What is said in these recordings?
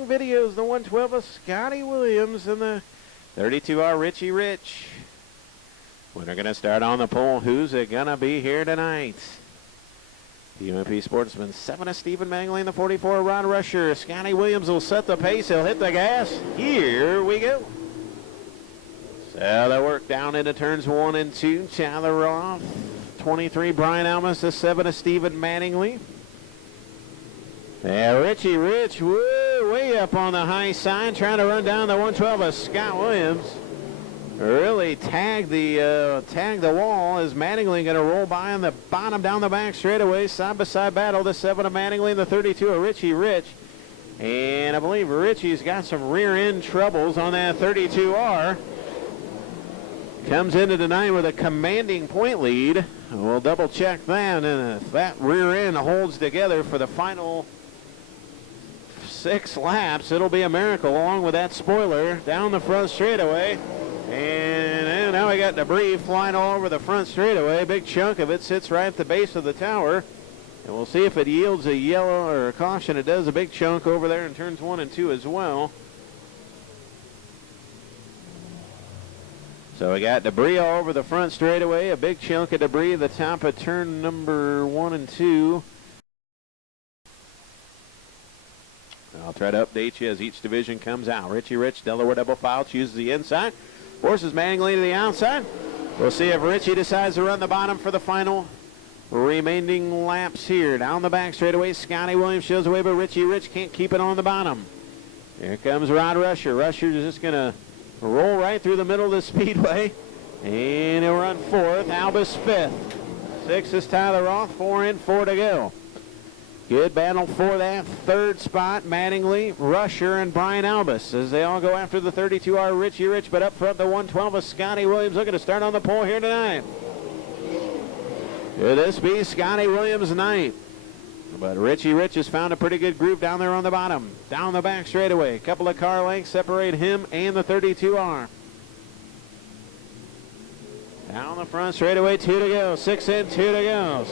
Videos, the 112 of Scotty Williams and the 32R Richie Rich. When they're going to start on the pole, who's it going to be here tonight? The UMP Sportsman, 7 of Stephen Mangley, the 44 Rod Rusher. Scotty Williams will set the pace. He'll hit the gas. Here we go. So they work down into turns 1 and 2. Tyler Roth, 23 Brian Almas, the 7 of Stephen Mattingly. Yeah, Richie Rich, woo, way up on the high side, trying to run down the 112 of Scott Williams. Really tagged the wall as Mattingly going to roll by on the bottom down the back straightaway. Side-by-side battle, the 7 of Mattingly and the 32 of Richie Rich. And I believe Richie's got some rear end troubles on that 32R. Comes into tonight with a commanding point lead. We'll double check that, and if that rear end holds together for the final 6 laps, it'll be a miracle along with that spoiler down the front straightaway. And now we got debris flying all over the front straightaway. A big chunk of it sits right at the base of the tower. And we'll see if it yields a yellow or a caution. It does, a big chunk over there in turns 1 and 2 as well. So we got debris all over the front straightaway. A big chunk of debris at the top of turn number 1 and 2. I'll try to update you as each division comes out. Richie Rich, Delaware double file, chooses the inside. Forces Mattingly to the outside. We'll see if Richie decides to run the bottom for the final remaining laps here. Down the back straightaway, Scotty Williams shows away, but Richie Rich can't keep it on the bottom. Here comes Rod Rusher. Rusher's just going to roll right through the middle of the speedway. And he'll run 4th. Albus 5th. 6 is Tyler Roth. 4 in, 4 to go. Good battle for that 3rd spot. Mattingly, Rusher, and Brian Albus as they all go after the 32R Richie Rich, but up front the 112 of Scotty Williams looking to start on the pole here tonight. Could this be Scotty Williams' night? But Richie Rich has found a pretty good groove down there on the bottom. Down the back straightaway. A couple of car lengths separate him and the 32R. Down the front straightaway, 2 to go. 6 in, 2 to go.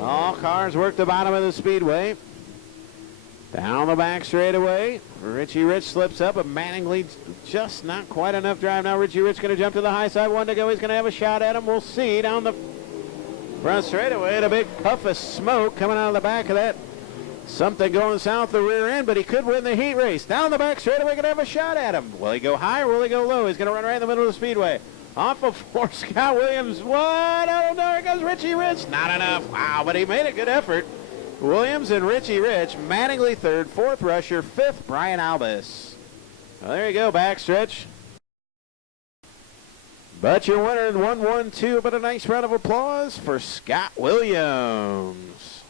All cars work the bottom of the speedway. Down the back straightaway. Richie Rich slips up, but Mattingly just not quite enough drive. Now Richie Rich going to jump to the high side. 1 to go. He's going to have a shot at him. We'll see. Down the front straightaway, and a big puff of smoke coming out of the back of that. Something going south the rear end, but he could win the heat race. Down the back straightaway, going to have a shot at him. Will he go high or will he go low? He's going to run right in the middle of the speedway. Off of 4, Scott Williams. What? I don't know. Here goes Richie Rich. Not enough. Wow, but he made a good effort. Williams and Richie Rich. Mattingly 3rd, 4th Rusher, 5th Brian Albus. Well, there you go, backstretch. But your winner in 1-1-2, but a nice round of applause for Scott Williams.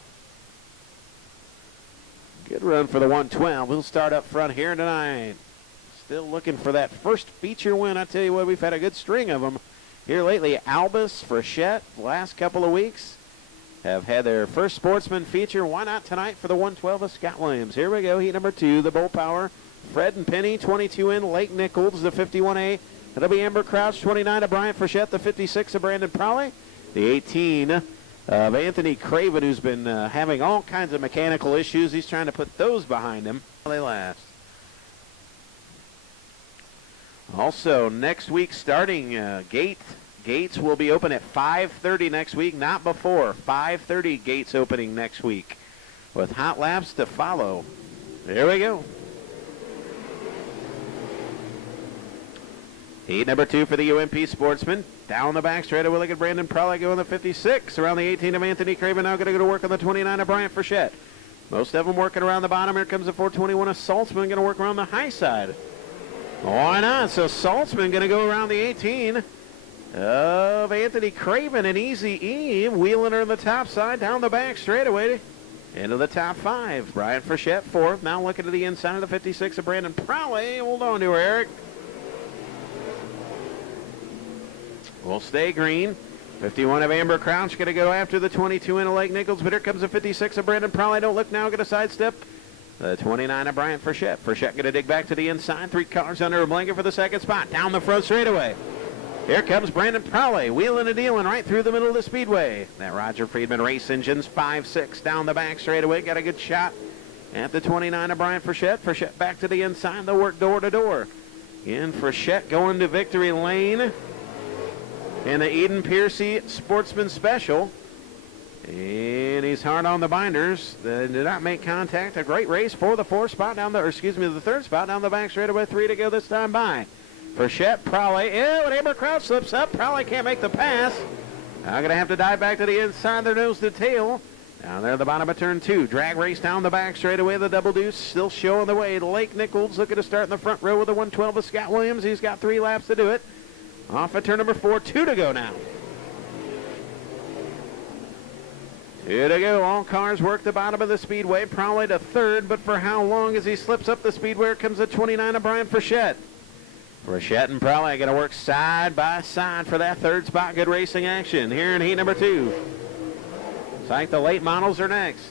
Good run for the 112. We'll start up front here tonight. Still looking for that first feature win. I tell you what, we've had a good string of them here lately. Albus, Frechette, the last couple of weeks have had their first Sportsman feature. Why not tonight for the 112 of Scott Williams? Here we go, heat number 2, the Bull Power. Fred and Penny, 22 in. Lake Nichols, the 51A. That'll be Amber Crouch, 29 of Brian Frechette, the 56 of Brandon Prowley. The 18 of Anthony Craven, who's been having all kinds of mechanical issues. He's trying to put those behind him while they last. Also, next week starting, gates will be open at 5:30 next week, not before. 5:30 gates opening next week with hot laps to follow. There we go. Heat number 2 for the UMP Sportsman. Down the back straight away, look at Brandon Prowley going the 56. Around the 18 of Anthony Craven, now going to go to work on the 29 of Brian Frechette. Most of them working around the bottom. Here comes the 421 of Saltzman, going to work around the high side. Why not? So Saltzman going to go around the 18 of Anthony Craven, and Easy E wheeling her on the top side, down the back straightaway into the top 5. Brian Frechette 4th. Now looking to the inside of the 56 of Brandon Prowley. Hold on to her, Eric. We'll stay green. 51 of Amber Crouch going to go after the 22 in of Lake Nichols, but here comes the 56 of Brandon Prowley. Don't look now, going to sidestep the 29 of Brian Frechette. Frechette going to dig back to the inside. 3 cars under a blanket for the 2nd spot. Down the front straightaway. Here comes Brandon Prowley, wheeling and dealing right through the middle of the speedway. That Roger Friedman Race Engines 5-6 down the back straightaway. Got a good shot at the 29 of Brian Frechette. Frechette back to the inside. They'll work door to door. In Frechette going to victory lane in the Eden Piercy Sportsman Special. And he's hard on the binders. They did not make contact. A great race for the the third spot down the back straightaway. 3 to go this time by Frechette, Prowley. And Amber Crouch slips up. Prowley can't make the pass. Now going to have to dive back to the inside, their nose to tail. Down there at the bottom of turn 2. Drag race down the back straightaway. The double deuce still showing the way. Lake Nichols looking to start in the front row with the 112 of Scott Williams. He's got 3 laps to do it. Off at turn number 4. 2 to go now. 2 to go. All cars work the bottom of the speedway. Prowley to third, but for how long as he slips up the speedway? Here comes the 29 of Brian Frechette. Frechette and Prowley are going to work side by side for that third spot. Good racing action here in heat number 2. It's like the late models are next.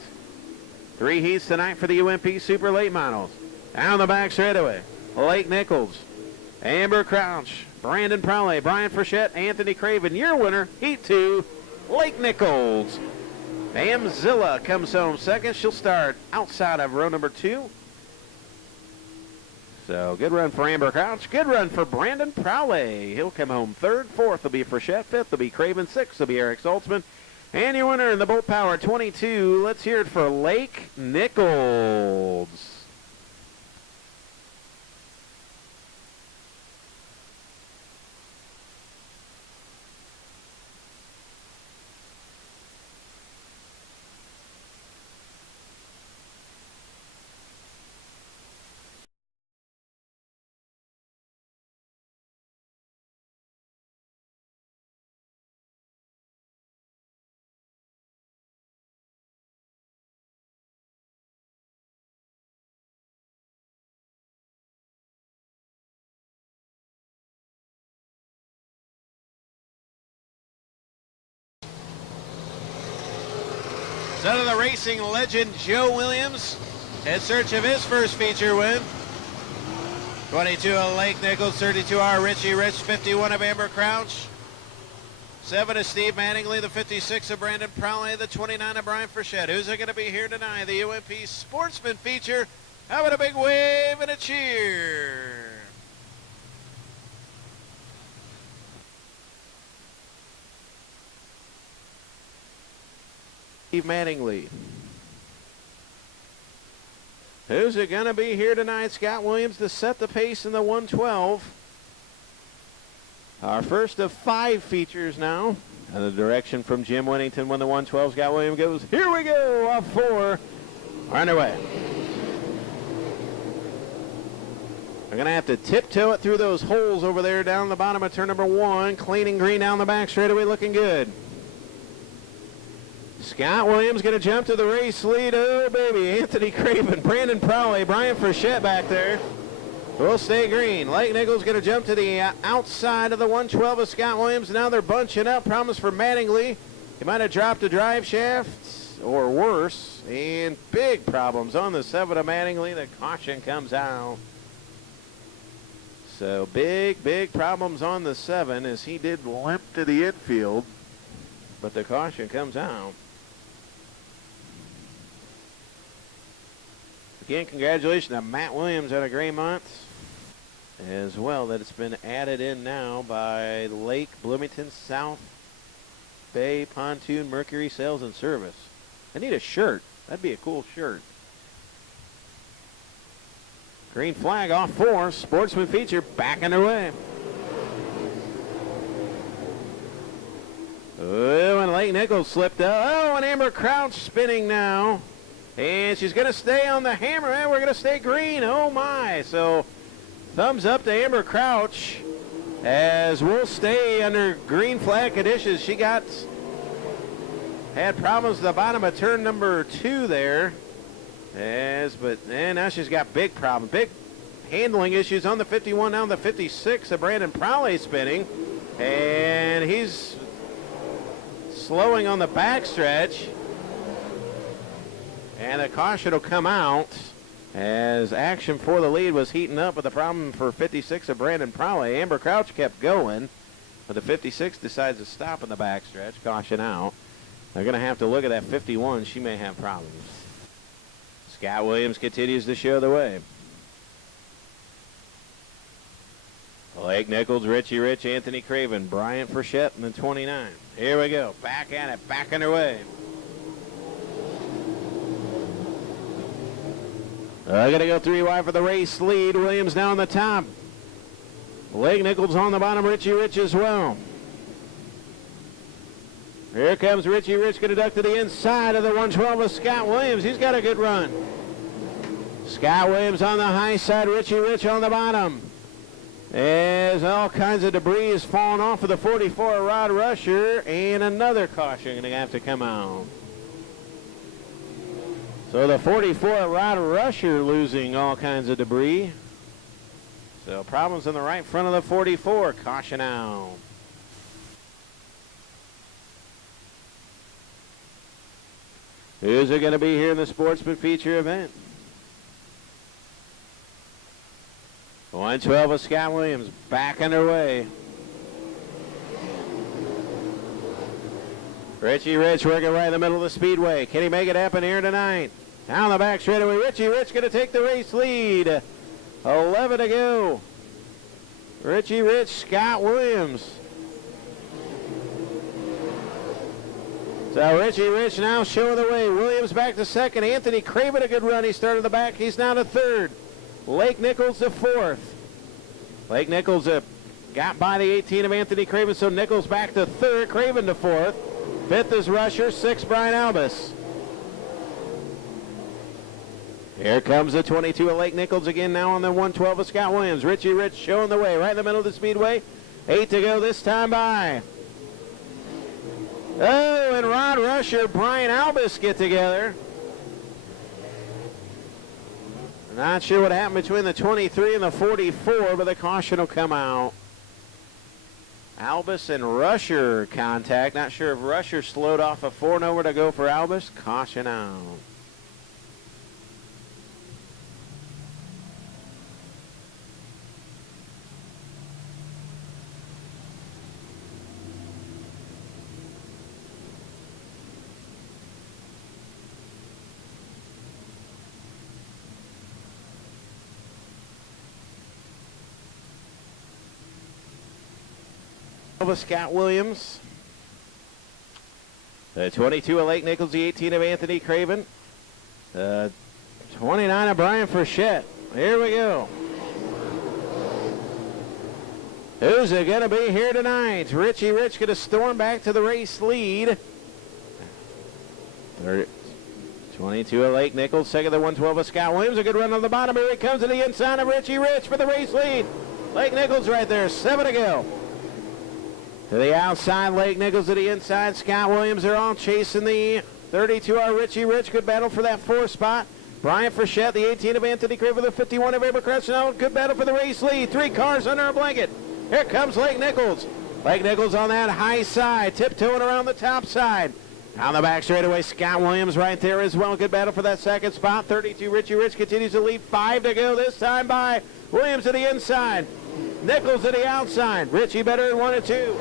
3 heats tonight for the UMP Super Late Models. Down the back straightaway. Lake Nichols, Amber Crouch, Brandon Prowley, Brian Frechette, Anthony Craven. Your winner, heat 2, Lake Nichols. Amzilla comes home second. She'll start outside of row number 2. So good run for Amber Crouch. Good run for Brandon Prowley. He'll come home third. Fourth will be Frechette. Fifth will be Craven. Sixth will be Eric Saltzman. And your winner in the Bolt Power 22. Let's hear it for Lake Nichols. Son of the racing legend Joe Williams in search of his first feature win. 22 of Lake Nichols, 32R Richie Rich, 51 of Amber Crouch, 7 of Steve Mattingly, the 56 of Brandon Prowley, the 29 of Brian Frechette. Who's it going to be here tonight? The UMP Sportsman feature. How about a big wave and a cheer? Steve Mattingly. Who's it going to be here tonight? Scott Williams to set the pace in the 112. Our first of 5 features now. And the direction from Jim Winnington when the 112 Scott Williams goes, here we go, off 4. We're underway. We're going to have to tiptoe it through those holes over there down the bottom of turn number 1. Cleaning green down the back straightaway, looking good. Scott Williams going to jump to the race lead. Oh, baby. Anthony Craven, Brandon Prowley, Brian Frechette back there. Will stay green. Lake Nichols going to jump to the outside of the 112 of Scott Williams. Now they're bunching up. Problems for Mattingly. He might have dropped a drive shaft or worse. And big problems on the 7 of Mattingly. The caution comes out. So big problems on the 7 as he did limp to the infield. But the caution comes out. Again, congratulations to Matt Williams out of Graymont as well. That it's been added in now by Lake Bloomington South Bay Pontoon Mercury Sales and Service. I need a shirt. That'd be a cool shirt. Green flag off 4. Sportsman feature back underway. Oh, and Lake Nichols slipped up. Oh, and Amber Crouch spinning now. And she's going to stay on the hammer. And we're going to stay green. Oh, my. So, thumbs up to Amber Crouch as we'll stay under green flag conditions. She had problems at the bottom of turn number 2 there. And now she's got big problems. Big handling issues on the 51, now the 56 of Brandon Prowley spinning. And he's slowing on the backstretch. And the caution will come out as action for the lead was heating up with the problem for 56 of Brandon Prowley. Amber Crouch kept going, but the 56 decides to stop in the backstretch. Caution out. They're going to have to look at that 51. She may have problems. Scott Williams continues to show the way. Blake Nichols, Richie Rich, Anthony Craven, Bryant Frechette in the 29. Here we go. Back at it. Back underway. Going to go 3 wide for the race lead. Williams now on the top. Blake Nichols on the bottom. Richie Rich as well. Here comes Richie Rich, going to duck to the inside of the 112 of Scott Williams. He's got a good run. Scott Williams on the high side. Richie Rich on the bottom. As all kinds of debris is falling off of the 44 Rod Rusher, and another caution going to have to come out. So the 44 Rod Rusher losing all kinds of debris. So problems in the right front of the 44. Caution out. Who's it going to be here in the Sportsman feature event? 112 of Scott Williams back underway. Richie Rich working right in the middle of the speedway. Can he make it happen here tonight? Down the back straightaway. Richie Rich going to take the race lead. 11 to go. Richie Rich, Scott Williams. So Richie Rich now showing the way. Williams back to second. Anthony Craven a good run. He started the back. He's now to third. Blake Nichols to fourth. Blake Nichols got by the 18 of Anthony Craven, so Nichols back to third. Craven to fourth. Fifth is Rusher. Sixth, Brian Albus. Here comes the 22 of Blake Nichols again now on the 112 of Scott Williams. Richie Rich showing the way right in the middle of the speedway. 8 to go this time by. Oh, and Rod Rusher, Brian Albus get together. Not sure what happened between the 23 and the 44, but the caution will come out. Albus and Rusher contact. Not sure if Rusher slowed off a 4 over to go for Albus. Caution out. Of Scott Williams. The 22 of Blake Nichols, the 18 of Anthony Craven. The 29 of Brian Frechette. Here we go. Who's it going to be here tonight? Richie Rich going to storm back to the race lead. 22 of Blake Nichols, second the 112 of Scott Williams. A good run on the bottom. Here he comes to the inside of Richie Rich for the race lead. Blake Nichols right there, 7 to go. To the outside, Blake Nichols to the inside. Scott Williams, they're all chasing the 32R Richie Rich. Good battle for that 4th spot. Brian Frechette, the 18 of Anthony Craven, the 51 of Abercrombie. Now good battle for the race lead. 3 cars under a blanket. Here comes Blake Nichols. Blake Nichols on that high side, tiptoeing around the top side. On the back straightaway, Scott Williams right there as well. Good battle for that 2nd spot. 32 Richie Rich continues to lead. 5 to go this time by. Williams to the inside. Nichols to the outside. Richie better in 1 and 2.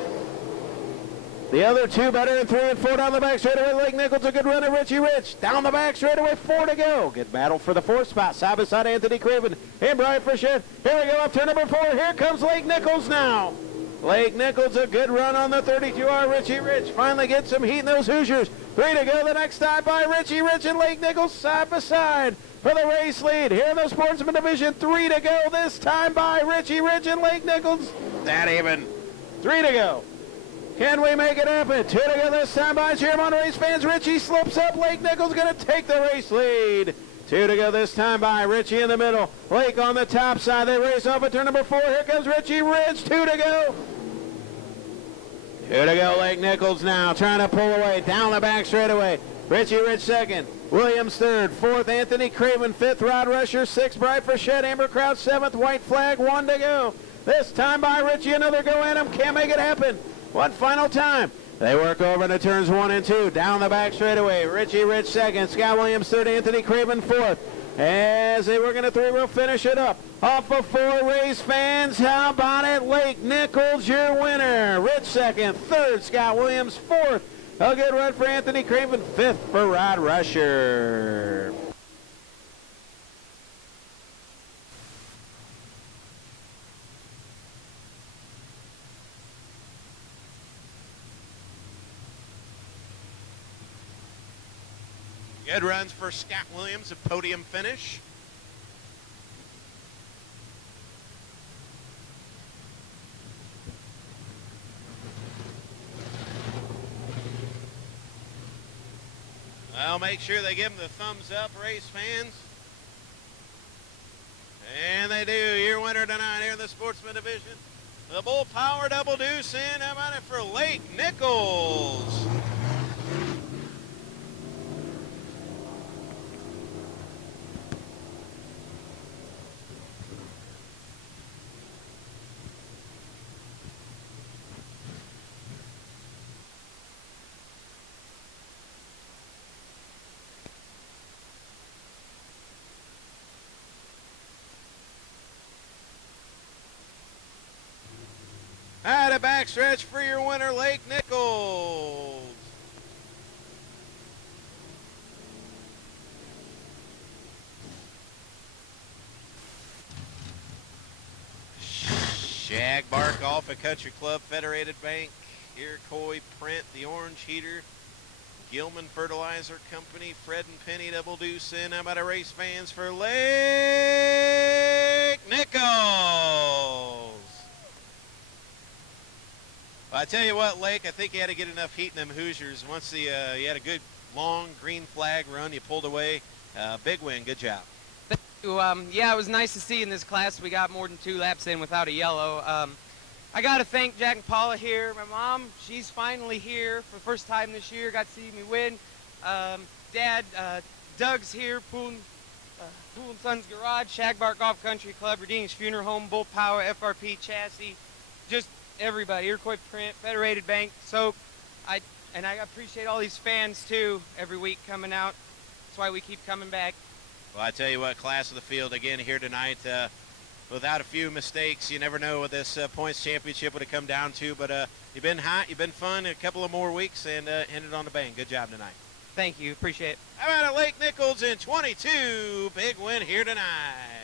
The other 2 better in 3 and 4 down the back straightaway. Blake Nichols a good run at Richie Rich. Down the back straightaway, 4 to go. Good battle for the 4th spot. Side by side, Anthony Craven and Brian Frechette. Here we go up turn number 4. Here comes Blake Nichols now. Blake Nichols a good run on the 32R Richie Rich. Finally gets some heat in those Hoosiers. 3 to go the next time by Richie Rich and Blake Nichols side by side for the race lead. Here in the Sportsman Division, 3 to go this time by Richie Rich and Blake Nichols. That even. 3 to go. Can we make it happen? 2 to go this time by cheer 'em on race fans. Richie slips up. Blake Nichols going to take the race lead. 2 to go this time by Richie in the middle. Blake on the top side. They race off at turn number 4. Here comes Richie Rich. 2 to go. 2 to go. Blake Nichols now trying to pull away down the back straightaway. Richie Rich second. Williams third. 4th, Anthony Craven. 5th, Rod Rusher. 6th, Brian Frechette. Amber Crowd 7th. White flag. 1 to go. This time by Richie. Another go at him. Can't make it happen. One final time. They work over into turns 1 and 2. Down the back straightaway. Richie Rich second. Scott Williams third. Anthony Craven 4th. As they work into 3, we'll finish it up. Off of 4 race fans. How about it? Blake Nichols, your winner. Rich second. 3rd, Scott Williams 4th. A good run for Anthony Craven. 5th for Rod Rusher. Good runs for Scott Williams, a podium finish. I'll make sure they give him the thumbs up, race fans. And they do. Your winner tonight here in the Sportsman division, the Bull Power Double Deuce in. How about it for Lake Nichols? At a backstretch for your winner, Lake Nichols. Shag Bark off at Country Club, Federated Bank, Iroquois Print, the Orange Heater, Gilman Fertilizer Company, Fred and Penny Double Deuce in. How about a race fans for Lake Nichols? Well, I tell you what, Lake, I think you had to get enough heat in them Hoosiers. Once you had a good long green flag run, you pulled away. Big win, good job. Thank you. Yeah, it was nice to see in this class we got more than 2 laps in without a yellow. I got to thank Jack and Paula here. My mom, she's finally here for the first time this year, got to see me win. Dad, Doug's here, Pool and Sons Garage, Shagbark Golf Country Club, Redeem's Funeral Home, Bull Power, FRP Chassis, just everybody, Iroquois Print, Federated Bank, Soap. I appreciate all these fans too every week coming out. That's why we keep coming back. Well, I tell you what, class of the field again here tonight. Without a few mistakes, you never know what this points championship would have come down to. But you've been hot, you've been fun, a couple of more weeks, and ended on the bang. Good job tonight. Thank you, appreciate it. How about a Lake Nichols in 22? Big win here tonight.